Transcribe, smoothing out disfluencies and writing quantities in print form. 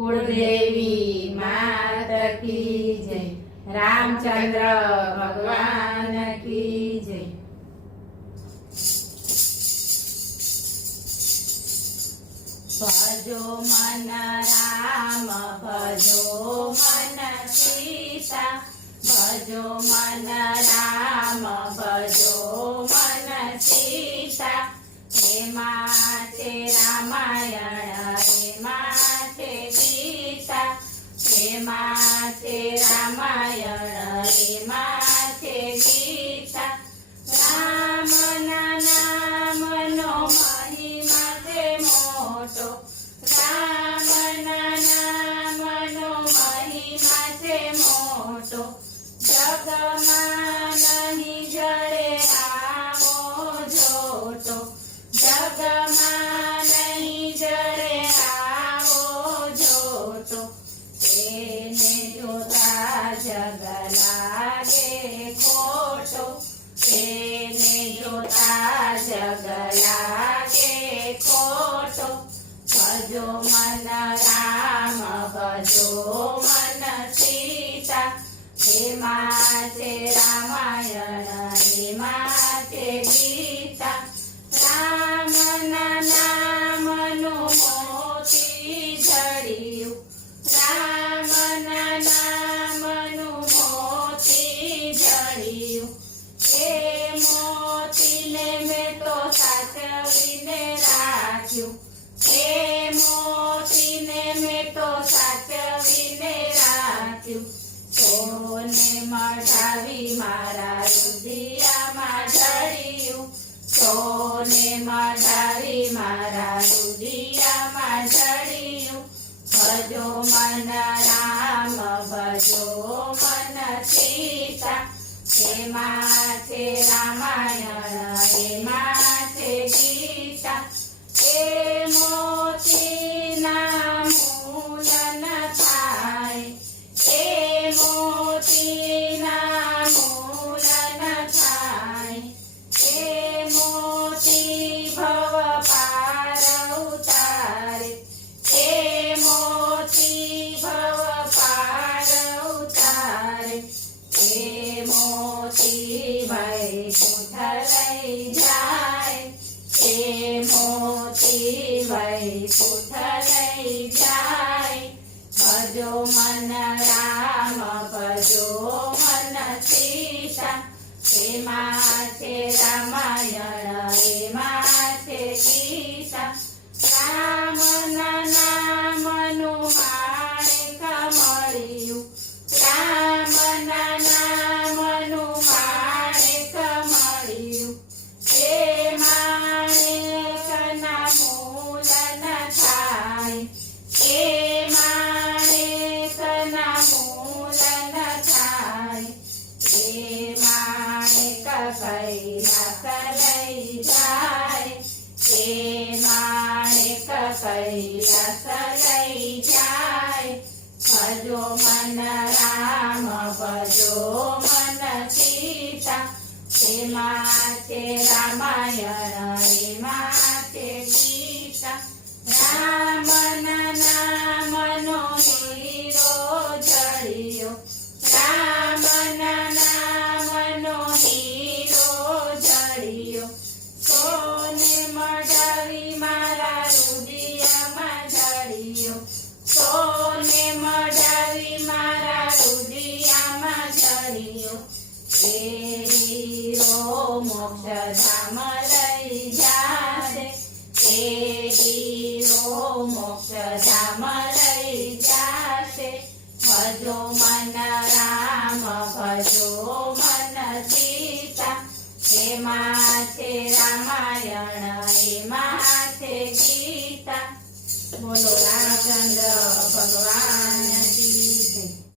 कुलदेवी माता की जय। रामचंद्र भगवान की जय। भजो मन राम भजो मन सीता, भजो मन राम भजो मन सीता। हे माते रामायण हे माते गीता, हे माते रामायण हे माते गीता। राम नामनो महिमा ते मोटो, राम नामनो महिमा ते मोटो। जगमा नहीं जड़े आवो जोटो, जगमा नहीं जड़े आवो जोटो। એને જોતા જગ લાગે ખોટો, એને જોતા જગ લાગે ખોટો। ભજો મન રામ ભજો મન સીતા, હે માતે રામાયણ હે માતે ગીતા। રામના નામનું મોતી જડિયું, રામના નામનું મોતી જડિયું। એ મોતીને મેં તો સાચવીને રાખ્યું, એ મોતીને મેં તો સાચવીને રાખ્યું। સોને મઢાવી મારા રુદિયામાં જડિયું, સોને મઢાવી મારા રુદિયામાં જડિયું। ભજો મન રામ ભજો મન સીતા, હે માતે રામાયણ હે માતે ગીતા। એ મોતીના મૂલન થાય, એ મોતીના મૂલન થાય। એ મોતી ભવ પાર ઉતારે, એ મોતી ભવ પાર ઉતારે। એ મોતી વૈકુંઠ લઈ જાય, એ મોતી વૈકુંઠ લઈ જાય। ભજો મન રામ ભજો મન સીતા, હે માતે રામાયણ હે માતે ગીતા। રામના નામનું માણેક મળ્યું, રામના નામનું માણેક મળ્યું। એ માણેકના મૂલન થાય, એ માણેકના મૂલન થાય। એ માણેક કૈલાસ લઈ જાય, એ માણેક કૈલાસ લઈ જાય। ભજો મન રામ ભજો મન સીતા, હે માતે રામાયણ હે માતે ગીતા। રામના નામનો હીરો જડિયો, રામના નામનો હીરો જડિયો। સોને મઢાવી મારા રુદિયામાં જડિયો, સોને મઢાવી મારા રુદિયામાં જડિયો। એ હીરો મોક્ષધામ લઈ જાશે, એ હીરો મોક્ષધામ લઈ જાશે। ભજો મન રામ ભજો મન સીતા, હે માતે રામાયણ હે માતે ગીતા। બોલો રામચંદ્ર ભગવાન